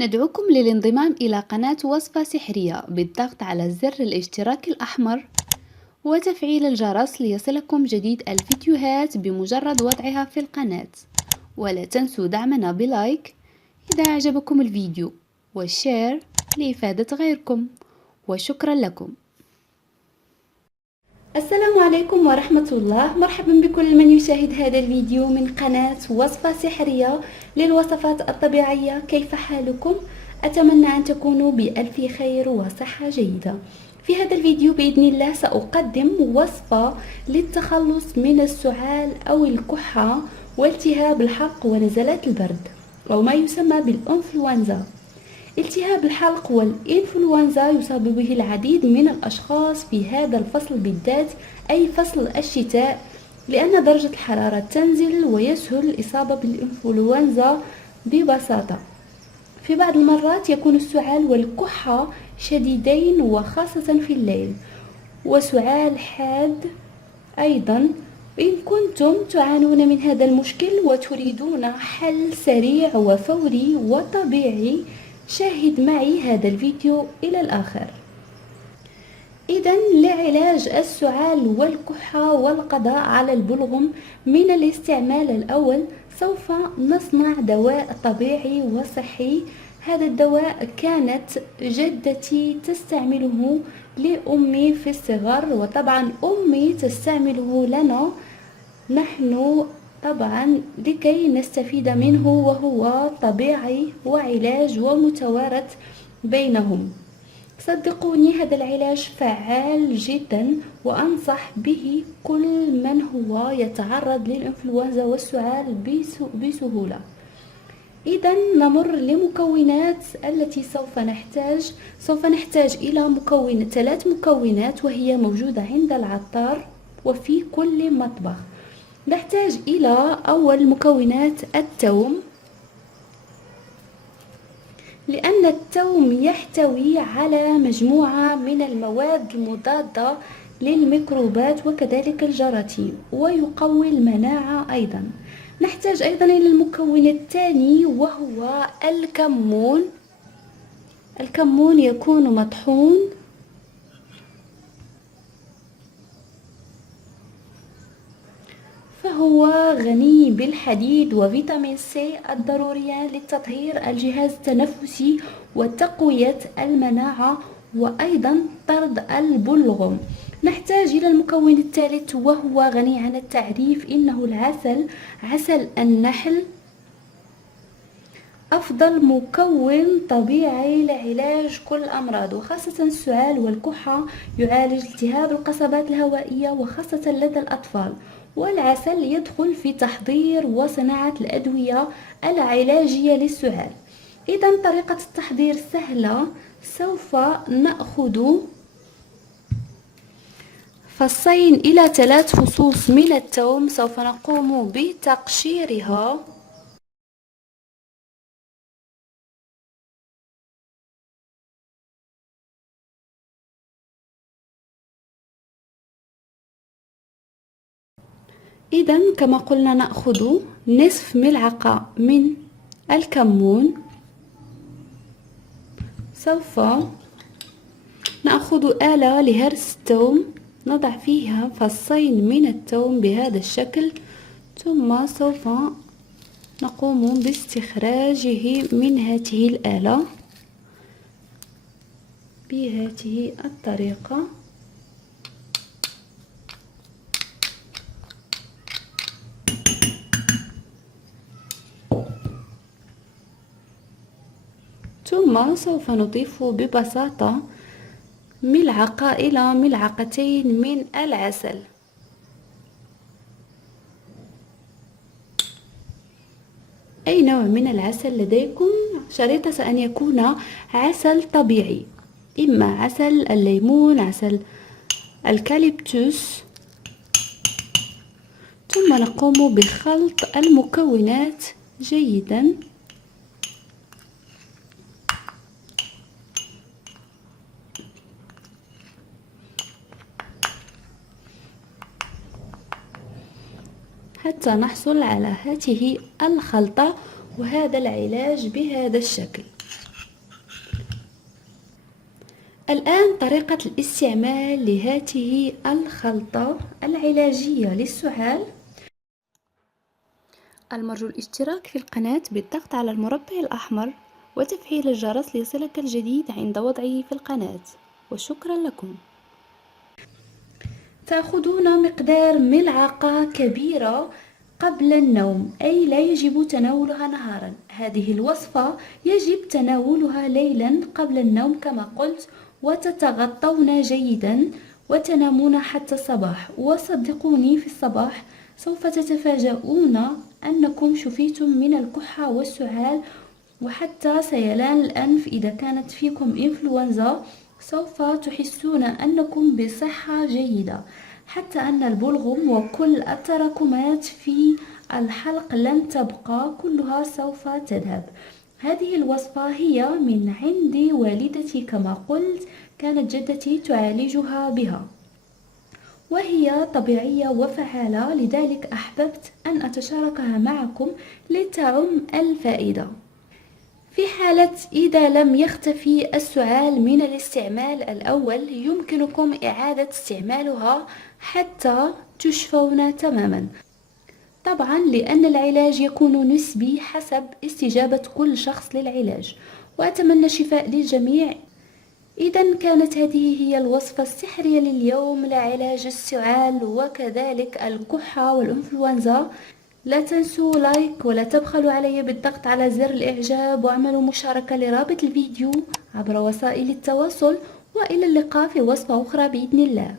ندعوكم للانضمام إلى قناة وصفة سحرية بالضغط على زر الاشتراك الأحمر وتفعيل الجرس ليصلكم جديد الفيديوهات بمجرد وضعها في القناة. ولا تنسوا دعمنا بلايك إذا أعجبكم الفيديو والشير لإفادة غيركم، وشكرا لكم. السلام عليكم ورحمة الله، مرحبا بكل من يشاهد هذا الفيديو من قناة وصفة سحرية للوصفات الطبيعية. كيف حالكم؟ أتمنى أن تكونوا بألف خير وصحة جيدة. في هذا الفيديو بإذن الله سأقدم وصفة للتخلص من السعال أو الكحة والتهاب الحلق ونزلات البرد أو ما يسمى بالإنفلونزا. التهاب الحلق والإنفلونزا يصاب به العديد من الأشخاص في هذا الفصل بالذات، أي فصل الشتاء، لأن درجة الحرارة تنزل ويسهل الإصابة بالإنفلونزا ببساطة. في بعض المرات يكون السعال والكحة شديدين وخاصة في الليل، وسعال حاد أيضا. إن كنتم تعانون من هذا المشكل وتريدون حل سريع وفوري وطبيعي، شاهد معي هذا الفيديو إلى الآخر. إذن لعلاج السعال والكحة والقضاء على البلغم من الاستعمال الأول سوف نصنع دواء طبيعي وصحي. هذا الدواء كانت جدتي تستعمله لأمي في الصغر، وطبعا أمي تستعمله لنا نحن طبعا لكي نستفيد منه، وهو طبيعي وعلاج ومتوارث بينهم. صدقوني هذا العلاج فعال جدا، وأنصح به كل من هو يتعرض للإنفلونزا والسعال بسهولة. إذا نمر لمكونات التي سوف نحتاج إلى 3 مكونات، وهي موجودة عند العطار وفي كل مطبخ. نحتاج إلى أول مكونات الثوم، لأن الثوم يحتوي على مجموعة من المواد المضادة للميكروبات وكذلك الجراثيم، ويقوي المناعة أيضا. نحتاج أيضا إلى المكون الثاني وهو الكمون. الكمون يكون مطحون، فهو غني بالحديد وفيتامين سي الضروريان لتطهير الجهاز التنفسي وتقوية المناعة وأيضا طرد البلغم. نحتاج إلى المكون الثالث وهو غني عن التعريف، إنه العسل. عسل النحل أفضل مكون طبيعي لعلاج كل الأمراض وخاصة السعال والكحة. يعالج التهاب القصبات الهوائية وخاصة لدى الأطفال. والعسل يدخل في تحضير وصناعة الأدوية العلاجية للسعال. إذا طريقة التحضير سهلة. سوف نأخذ فصين إلى 3 فصوص من الثوم، سوف نقوم بتقشيرها إذن كما قلنا نأخذ نصف ملعقة من الكمون. سوف نأخذ آلة لهرس الثوم، نضع فيها فصين من الثوم بهذا الشكل، ثم سوف نقوم باستخراجه من هذه الآلة بهذه الطريقة. ثم سوف نضيف ببساطة ملعقة إلى ملعقتين من العسل. أي نوع من العسل لديكم، شريطة أن يكون عسل طبيعي، إما عسل الليمون، عسل الكاليبتوس. ثم نقوم بخلط المكونات جيدا. حتى نحصل على هذه الخلطة وهذا العلاج بهذا الشكل. الآن طريقة الاستعمال لهذه الخلطة العلاجية للسعال. المرجو الاشتراك في القناة بالضغط على المربع الأحمر وتفعيل الجرس ليصلك الجديد عند وضعه في القناة، وشكرا لكم. تأخذون مقدار ملعقة كبيرة قبل النوم، أي لا يجب تناولها نهارا. هذه الوصفة يجب تناولها ليلا قبل النوم كما قلت، وتتغطون جيدا وتنامون حتى الصباح. وصدقوني في الصباح سوف تتفاجؤون أنكم شفيتم من الكحة والسعال وحتى سيلان الأنف. إذا كانت فيكم إنفلونزا سوف تحسون أنكم بصحة جيدة، حتى أن البلغم وكل التراكمات في الحلق لن تبقى، كلها سوف تذهب. هذه الوصفة هي من عند والدتي كما قلت، كانت جدتي تعالجها بها، وهي طبيعية وفعالة، لذلك أحببت أن أتشاركها معكم لتعم الفائدة. في حالة إذا لم يختفي السعال من الاستعمال الأول، يمكنكم إعادة استعمالها حتى تشفون تماما، طبعا لأن العلاج يكون نسبي حسب استجابة كل شخص للعلاج، وأتمنى الشفاء للجميع. إذا كانت هذه هي الوصفة السحرية لليوم لعلاج السعال وكذلك الكحة والإنفلونزا. لا تنسوا لايك ولا تبخلوا علي بالضغط على زر الإعجاب، واعملوا مشاركة لرابط الفيديو عبر وسائل التواصل، وإلى اللقاء في وصفة أخرى بإذن الله.